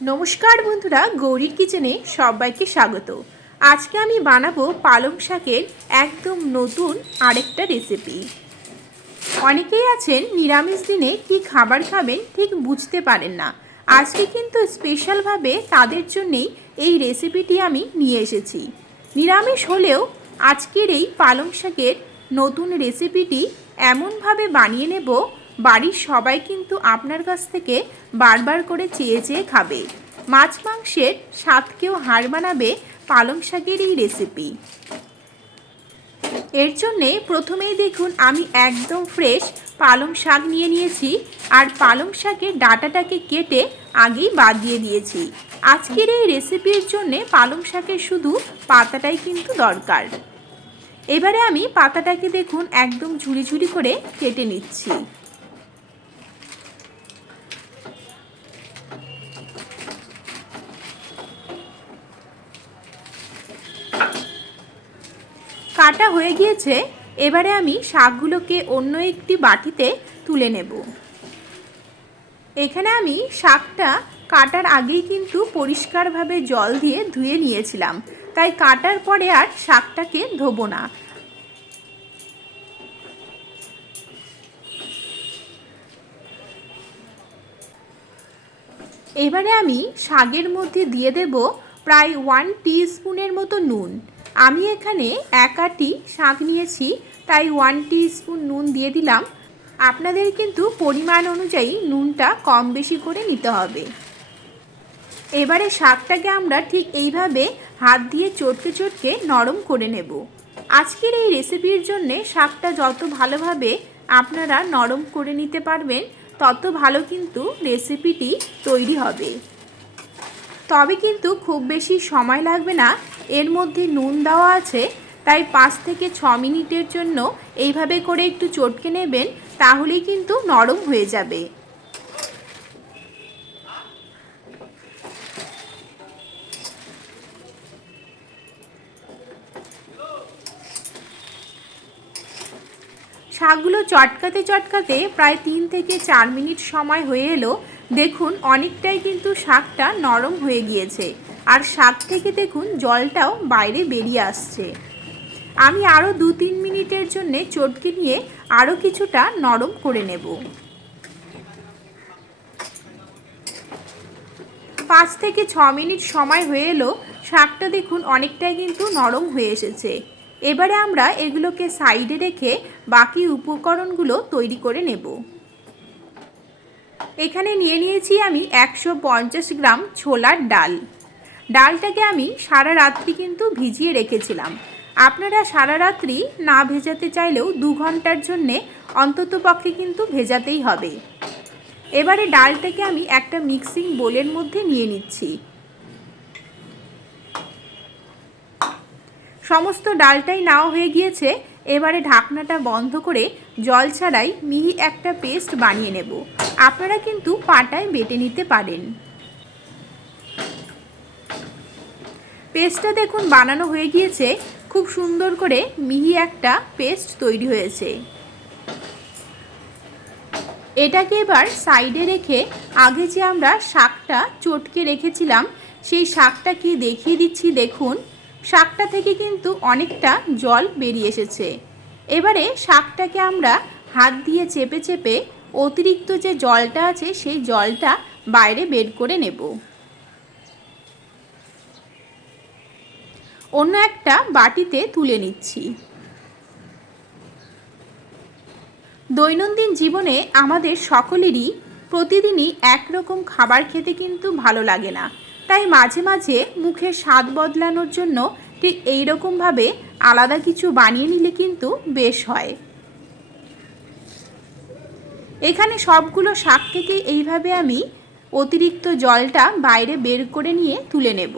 नमस्कार बंधुरा गौरीर किचेने सबाइके स्वागत। आज के आमी बानाबो पालंग शाकेर एकदम नतून आरेकटा रेसिपि। अनेकेई आछेन निरामिष दिने कि खाबार खाबेन ठीक बुझते पारेन ना। आजके किन्तु स्पेशल भावे तादेर जोन्नोई एई रेसिपिटी आमी निये एसेछि। निरामिष होलेओ आजकेर एई पालंग शाकेर नतून रेसिपिटी एमन भावे बानिये नेब बाड़ीर सबाई किन्तु आपनार काछ थेके बार बार करे चेये चेये खाबे। माछ मांसेर स्वादकेও हार मानाबे पालंग शाकेर এই रेसिपि। एर जन्य प्रथमेই देखुन आमी एकदम फ्रेश पालंग शाक निये निয়েছি আর পালং শাকের ডাঁটাটাকে কেটে আগেই বাদ দিয়ে দিয়েছি। আজকের এই রেসিপির জন্য পালং শাকের শুধু পাতাটাই কিন্তু দরকার। এবারে আমি পাতাটাকে দেখুন একদম ঝুরি ঝুরি করে কেটে নিচ্ছি। काटा হয়ে গিয়েছে। এবারে আমি শাকগুলোকে অন্য একটি বাটিতে তুলে নেব। এখানে আমি শাকটা কাটার আগেই কিন্তু পরিষ্কারভাবে জল দিয়ে ধুয়ে নিয়েছিলাম, তাই কাটার পরে আর শাকটাকে ধোবো না। এবারে আমি শাকের মধ্যে দিয়ে দেব প্রায় 1 টিস্পুনের মতো নুন। আমি এখানে এক আটি শাক নিয়েছি, তাই 1 টিস্পুন নুন দিয়ে দিলাম। আপনাদের কিন্তু পরিমাণ অনুযায়ী নুনটা কম বেশি করে নিতে হবে। এবারে শাকটাকে আমরা ঠিক এইভাবে হাত দিয়ে চটকে চটকে নরম করে নেব। আজকের এই রেসিপির জন্য শাকটা যত ভালোভাবে আপনারা নরম করে নিতে পারবেন তত ভালো কিন্তু রেসিপিটি তৈরি হবে। তবে কিন্তু খুব বেশি সময় লাগবে না। এর মধ্যে নুন দেওয়া আছে, তাই 5 থেকে 6 মিনিটের জন্য এইভাবে করে একটু চটকে নেবেন, তাহলেই কিন্তু নরম হয়ে যাবে। শাকগুলো চটকাতে চটকাতে প্রায় 3 থেকে 4 মিনিট সময় হয়ে এলো। দেখুন অনেকটাই কিন্তু শাকটা নরম হয়ে গিয়েছে, আর শাক থেকে দেখুন জলটাও বাইরে বেরিয়ে আসছে। আমি আরও 2-3 মিনিটের জন্য চটকে নিয়ে আরও কিছুটা নরম করে নেব। 5 থেকে 6 মিনিট সময় হয়ে এলো। শাকটা দেখুন অনেকটাই কিন্তু নরম হয়ে এসেছে। এবারে আমরা এগুলোকে সাইডে রেখে বাকি উপকরণগুলো তৈরি করে নেব। এখানে নিয়ে নিয়েছি আমি 150 গ্রাম ছোলার ডাল। ডালটাকে আমি সারা রাত্রি কিন্তু ভিজিয়ে রেখেছিলাম। আপনারা সারা রাত্রি না ভেজাতে চাইলেও 2 ঘন্টার জন্যে অন্ততপক্ষে কিন্তু ভেজাতেই হবে। এবারে ডালটাকে আমি একটা মিক্সিং বোলের মধ্যে নিয়ে নিচ্ছি। সমস্ত ডালটাই নাও হয়ে গিয়েছে। এবারে ঢাকনাটা বন্ধ করে জল ছাড়াই মিহি একটা পেস্ট বানিয়ে নেব। আপনারা কিন্তু পাটায় বেটে নিতে পারেন। পেস্টটা দেখুন বানানো হয়ে গিয়েছে। খুব সুন্দর করে মিহি একটা পেস্ট তৈরি হয়েছে। এটাকে এবার সাইডে রেখে আগে যে আমরা শাকটা চটকে রেখেছিলাম সেই শাকটাকে দেখিয়ে দিচ্ছি। দেখুন শাকটা থেকে কিন্তু অনেকটা জল বেরিয়ে এসেছে। এবারে শাকটাকে আমরা হাত দিয়ে চেপে চেপে অতিরিক্ত যে জলটা আছে সেই জলটা বাইরে বের করে নেব। অন্য একটা বাটিতে তুলে নিচ্ছি। দৈনন্দিন জীবনে আমাদের সকলেরই প্রতিদিনই একরকম খাবার খেতে কিন্তু ভালো লাগে না, তাই মাঝে মাঝে মুখে স্বাদ বদলানোর জন্য ঠিক এই রকমভাবে আলাদা কিছু বানিয়ে নিলে কিন্তু বেশ হয়। এখানে সবগুলো শাক থেকে এইভাবে আমি অতিরিক্ত জলটা বাইরে বের করে নিয়ে তুলে নেব।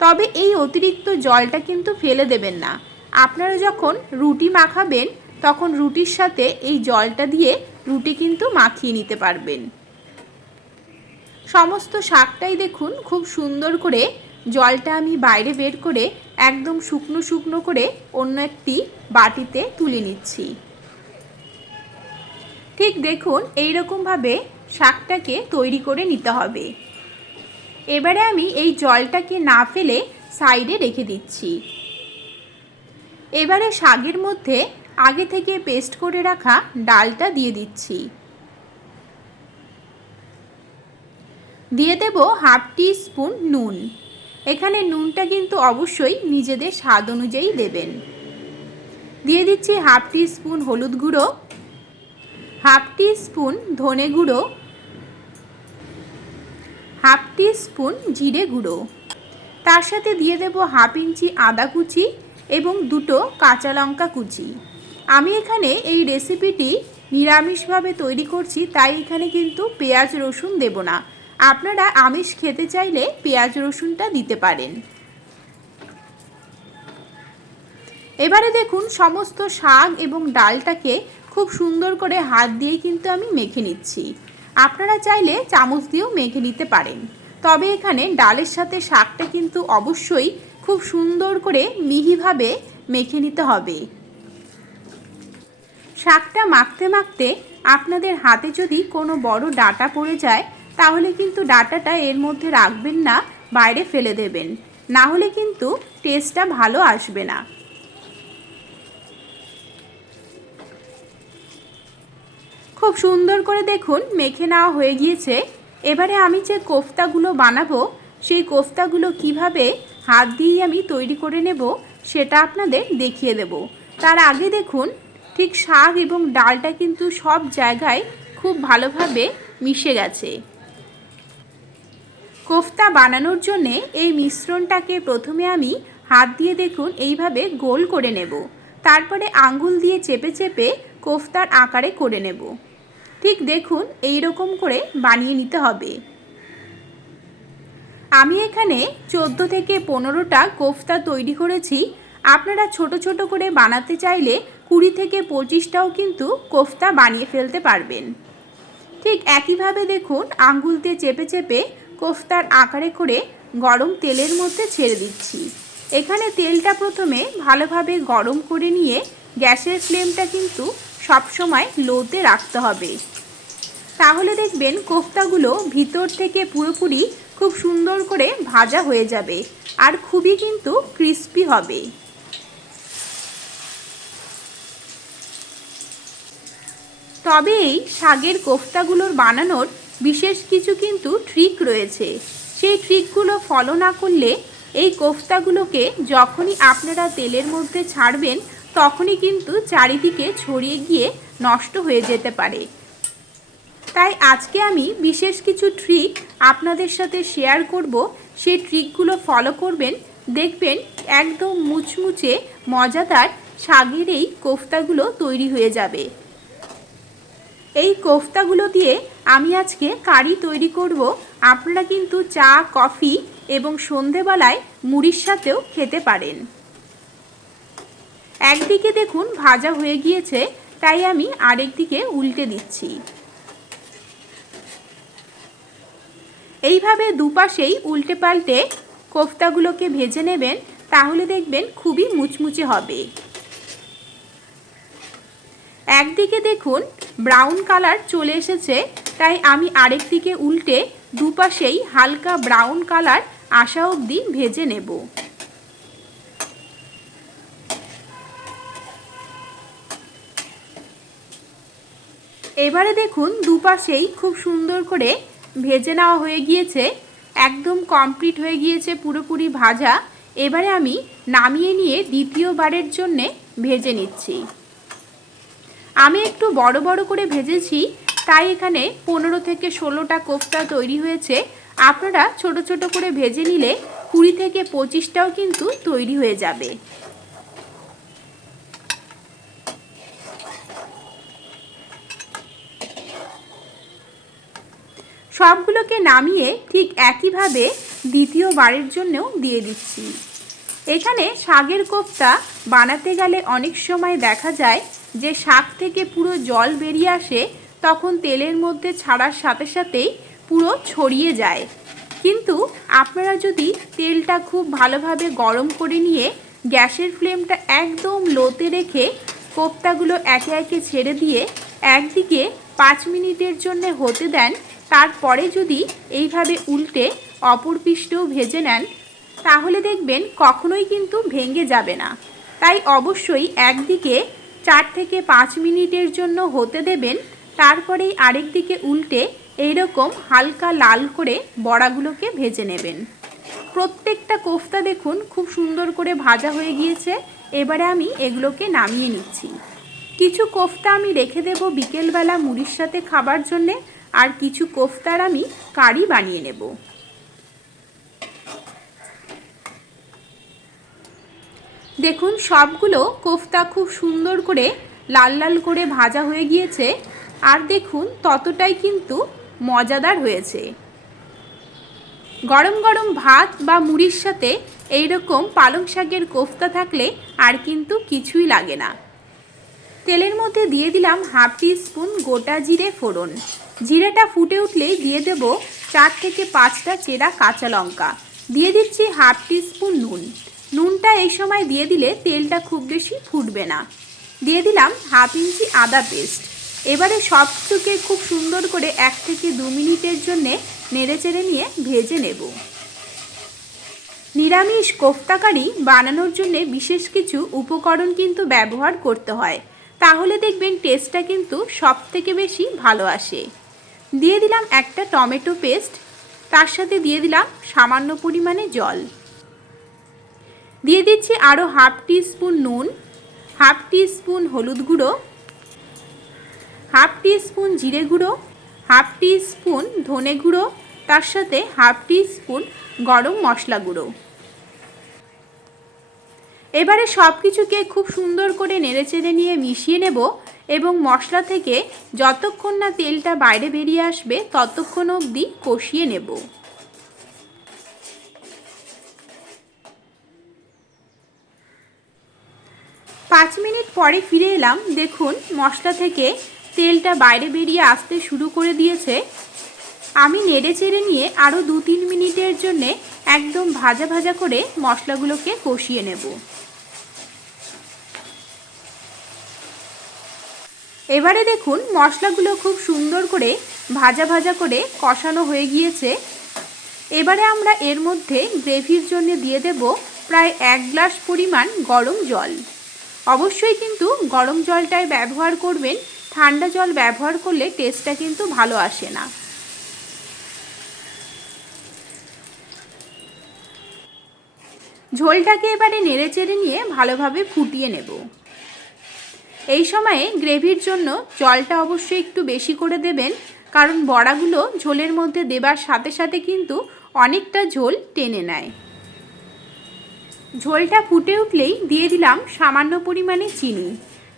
তবে এই অতিরিক্ত জলটা কিন্তু ফেলে দেবেন না। আপনারা যখন রুটি মাখাবেন তখন রুটির সাথে এই জলটা দিয়ে রুটি কিন্তু মাখিয়ে নিতে পারবেন। সমস্ত শাকটাই দেখুন খুব সুন্দর করে জলটা আমি বাইরে বের করে একদম শুকনো শুকনো করে অন্য একটি বাটিতে তুলে নিচ্ছি। ঠিক দেখুন এই রকমভাবে শাকটাকে তৈরি করে নিতে হবে। এবারে আমি এই জলটাকে না ফেলে সাইডে রেখে দিচ্ছি। এবারে শাকের মধ্যে আগে থেকে পেস্ট করে রাখা ডালটা দিয়ে দিচ্ছি। দিয়ে দেব হাফ টিস্পুন নুন। এখানে নুনটা কিন্তু অবশ্যই নিজেদের স্বাদ অনুযায়ী দেবেন। দিয়ে দিচ্ছি হাফ টিস্পুন হলুদ গুঁড়ো, হাফ টিস্পুন ধনে গুঁড়ো, হাফ টিস্পুন জিরে গুঁড়ো। তার সাথে দিয়ে দেব হাফ ইঞ্চি আদা কুচি এবং দুটো কাঁচা লঙ্কা কুচি। আমি এখানে এই রেসিপিটি নিরামিষভাবে তৈরি করছি, তাই এখানে কিন্তু পেঁয়াজ রসুন দেব না। আপনারা আমিষ খেতে চাইলে পেঁয়াজ রসুনটা দিতে পারেন। এবারে দেখুন সমস্ত শাক এবং ডালটাকে খুব সুন্দর করে হাত দিয়ে কিন্তু আমি মেখে নিচ্ছি। আপনারা চাইলে চামচ দিয়েও মেখে নিতে পারেন, তবে এখানে ডালের সাথে শাকটা কিন্তু অবশ্যই খুব সুন্দর করে মিহিভাবে মেখে নিতে হবে। শাকটা মাখতে মাখতে আপনাদের হাতে যদি কোনো বড় ডাঁটা পড়ে যায়, তাহলে কিন্তু ডাঁটাটা এর মধ্যে রাখবেন না, বাইরে ফেলে দেবেন, না হলে কিন্তু টেস্টটা ভালো আসবে না। খুব সুন্দর করে দেখুন মেখে নেওয়া হয়ে গিয়েছে। এবারে আমি যে কোফতাগুলো বানাবো, সেই কোফতাগুলো কিভাবে হাত দিয়ে আমি তৈরি করে নেব সেটা আপনাদের দেখিয়ে দেব। তার আগে দেখুন ঠিক শাক এবং ডালটা কিন্তু সব জায়গায় খুব ভালোভাবে মিশে গেছে। কোফতা বানানোর জন্যে এই মিশ্রণটাকে প্রথমে আমি হাত দিয়ে দেখুন এইভাবে গোল করে নেব, তারপরে আঙ্গুল দিয়ে চেপে চেপে কোফতার আকারে করে নেব। ঠিক দেখুন এই রকম করে বানিয়ে নিতে হবে। আমি এখানে 14 থেকে 15টা কোফতা তৈরি করেছি। আপনারা ছোট ছোট করে বানাতে চাইলে 20 থেকে 25টাও কিন্তু কোফতা বানিয়ে ফেলতে পারবেন। ঠিক একইভাবে দেখুন আঙ্গুল দিয়ে চেপে চেপে কোফতার আকারে করে গরম তেলের মধ্যে ছেড়ে দিচ্ছি। এখানে তেলটা প্রথমে ভালোভাবে গরম করে নিয়ে গ্যাসের ফ্লেমটা কিন্তু সবসময় লোতে রাখতে হবে, তাহলে দেখবেন কোফতাগুলো ভিতর থেকে পুরোপুরি খুব সুন্দর করে ভাজা হয়ে যাবে আর খুবই কিন্তু ক্রিস্পি হবে। তবে এই শাকের কোফতাগুলোর বানানোর বিশেষ কিছু কিন্তু ট্রিক রয়েছে। সেই ট্রিকগুলো ফলো না করলে এই কোফতাগুলোকে যখনই আপনারা তেলের মধ্যে ছাড়বেন, তখনই কিন্তু চারিদিকে ছড়িয়ে গিয়ে নষ্ট হয়ে যেতে পারে। তাই আজকে আমি বিশেষ কিছু ট্রিক আপনাদের সাথে শেয়ার করব। সেই ট্রিকগুলো ফলো করবেন, দেখবেন একদম মুচমুচে মজাদার শাকের এই কোফতাগুলো তৈরি হয়ে যাবে। এই কোফতাগুলো দিয়ে আমি আজকে কারি তৈরি করব। আপনারা কিন্তু চা, কফি এবং সন্ধেবেলায় মুড়ির সাথেও খেতে পারেন। একদিকে দেখুন ভাজা হয়ে গিয়েছে, তাই আমি আরেকদিকে উল্টে দিচ্ছি। এইভাবে দুপাশেই উল্টে পাল্টে কোফতাগুলোকে ভেজে নেবেন, তাহলে দেখবেন খুবই মুচমুচে হবে। একদিকে দেখুন ব্রাউন কালার চলে এসেছে, তাই আমি আরেকদিকে উল্টে দুপাশেই হালকা ব্রাউন কালার আসা অবধি ভেজে নেব। এবারে দেখুন দুপাশেই খুব সুন্দর করে ভেজে নেওয়া হয়ে গিয়েছে, একদম কমপ্লিট হয়ে গিয়েছে পুরোপুরি ভাজা। এবারে আমি নামিয়ে নিয়ে দ্বিতীয়বারের জন্যে ভেজে নিচ্ছি। আমি একটু বড় বড় করে ভেজেছি, তাই এখানে 15 থেকে 16টা কোফতা তৈরি হয়েছে। আপনারা ছোট ছোট করে ভেজে নিলে 20 থেকে 25টাও কিন্তু তৈরি হয়ে যাবে। সবগুলোকে নামিয়ে ঠিক একইভাবে দ্বিতীয়বারের জন্যও দিয়ে দিচ্ছি। এখানে শাকের কোফতা বানাতে গেলে অনেক সময় দেখা যায় যে শাক থেকে পুরো জল বেরিয়ে আসে, তখন তেলের মধ্যে ছাড়ার সাথে সাথেই পুরো ছড়িয়ে যায়। কিন্তু আপনারা যদি তেলটা খুব ভালোভাবে গরম করে নিয়ে গ্যাসের ফ্লেমটা একদম লোতে রেখে কোফতাগুলো একে একে ছেড়ে দিয়ে একদিকে 5 মিনিটের জন্য হতে দেন, তারপরে যদি এইভাবে উল্টে অপর পৃষ্ঠও ভেজে নেন, তাহলে দেখবেন কখনোই কিন্তু ভেঙে যাবে না। তাই অবশ্যই একদিকে 4 থেকে 5 মিনিটের জন্য হতে দেবেন, তারপরেই আরেক দিকে উল্টে এইরকম হালকা লাল করে বড়াগুলোকে ভেজে নেবেন। প্রত্যেকটা কোফতা দেখুন খুব সুন্দর করে ভাজা হয়ে গিয়েছে। এবারে আমি এগুলোকে নামিয়ে নিচ্ছি। কিছু কোফতা আমি রেখে দেব বিকেলবেলা মুড়ির সাথে খাবার জন্যে, আর কিছু কোফতার আমি কারি বানিয়ে নেব। দেখুন সবগুলো কোফতা খুব সুন্দর করে লাল লাল করে ভাজা হয়ে গিয়েছে, আর দেখুন ততটাই কিন্তু মজাদার হয়েছে। গরম গরম ভাত বা মুড়ির সাথে এইরকম পালং শাকের কোফতা থাকলে আর কিন্তু কিছুই লাগে না। তেলের মধ্যে দিয়ে দিলাম হাফ টিস্পুন গোটা জিরে ফোড়ন। জিরেটা ফুটে উঠলেই দিয়ে দেব 4 থেকে 5টা চেরা কাঁচা লঙ্কা। দিয়ে দিচ্ছি হাফ টিস্পুন নুন। নুনটা এই সময় দিয়ে দিলে তেলটা খুব বেশি ফুটবে না। দিয়ে দিলাম হাফ ইঞ্চি আদা পেস্ট। এবারে সব কিছুকে খুব সুন্দর করে 1 থেকে 2 মিনিটের জন্যে নেড়েচেড়ে নিয়ে ভেজে নেব। নিরামিষ কোফতা কারি বানানোর জন্য বিশেষ কিছু উপকরণ কিন্তু ব্যবহার করতে হয়, তাহলে দেখবেন টেস্টটা কিন্তু সব থেকে বেশি ভালো আসে। দিয়ে দিলাম একটা টমেটো পেস্ট, তার সাথে দিয়ে দিলাম সামান্য পরিমাণে জল। দিয়ে দিচ্ছি আরও হাফ টিস্পুন নুন, হাফ টিস্পুন হলুদ গুঁড়ো, হাফ টিস্পুন জিরে গুঁড়ো, হাফ টিস্পুন ধনে গুঁড়ো, তার সাথে হাফ টিস্পুন গরম মশলা গুঁড়ো। এবারে সব কিছুকে খুব সুন্দর করে নেড়েচেড়ে নিয়ে মিশিয়ে নেব, এবং মশলা থেকে যতক্ষণ না তেলটা বাইরে বেরিয়ে আসবে ততক্ষণ অবধি কষিয়ে নেব। পাঁচ মিনিট পরে ফিরে এলাম। দেখুন মশলা থেকে তেলটা বাইরে বেরিয়ে আসতে শুরু করে দিয়েছে। আমি নেড়েচেড়ে নিয়ে আরও 2-3 মিনিটের জন্যে একদম ভাজা ভাজা করে মশলাগুলোকে কষিয়ে নেব। এবারে দেখুন মশলাগুলো খুব সুন্দর করে ভাজা ভাজা করে কষানো হয়ে গিয়েছে। এবারে আমরা এর মধ্যে গ্রেভির জন্য দিয়ে দেব প্রায় 1 গ্লাস পরিমাণ গরম জল। অবশ্যই কিন্তু গরম জলটাই ব্যবহার করবেন, ঠান্ডা জল ব্যবহার করলে টেস্টটা কিন্তু ভালো আসে না। ঝোলটাকে এবারে নেড়েচেড়ে নিয়ে ভালোভাবে ফুটিয়ে নেব। এই সময়ে গ্রেভির জন্য জলটা অবশ্যই একটু বেশি করে দেবেন, কারণ বড়াগুলো ঝোলের মধ্যে দেবার সাথে সাথে কিন্তু অনেকটা ঝোল টেনে নেয়। ঝোলটা ফুটে উঠলেই দিয়ে দিলাম সামান্য পরিমাণে চিনি।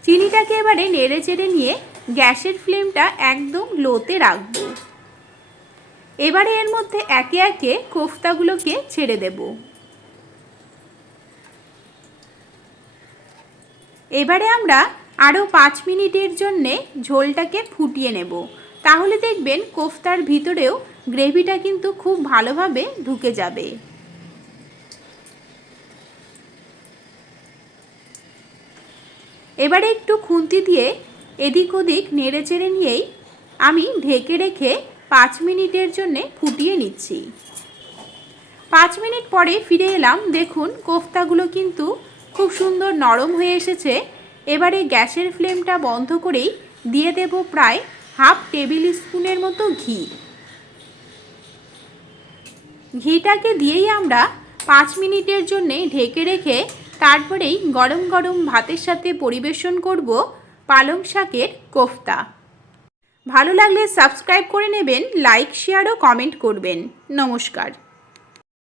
চিনিটাকে এবারে নেড়েচেড়ে নিয়ে গ্যাসের ফ্লেমটা একদম লোতে রাখব। এবারে এর মধ্যে একে একে কোফতাগুলোকে ছেড়ে দেব। এবারে আমরা আরও 5 মিনিটের জন্যে ঝোলটাকে ফুটিয়ে নেব, তাহলে দেখবেন কোফতার ভিতরেও গ্রেভিটা কিন্তু খুব ভালোভাবে ঢুকে যাবে। এবারে একটু খুন্তি দিয়ে এদিক ওদিক নেড়েচেড়ে নিয়েই আমি ঢেকে রেখে 5 মিনিটের জন্যে ফুটিয়ে নিচ্ছি। 5 মিনিট পরে ফিরে এলাম। দেখুন কোফতাগুলো কিন্তু খুব সুন্দর নরম হয়ে এসেছে। এবারে গ্যাসের ফ্লেমটা বন্ধ করেই দিয়ে দেব প্রায় হাফ টেবিল স্পুনের মতো ঘি। ঘিটাকে দিয়েই আমরা 5 মিনিটের জন্যে ঢেকে রেখে তারপরেই গরম গরম ভাতের সাথে পরিবেশন করব পালং শাকের কোফতা। ভালো লাগলে সাবস্ক্রাইব করে নেবেন, লাইক শেয়ার ও কমেন্ট করবেন। নমস্কার।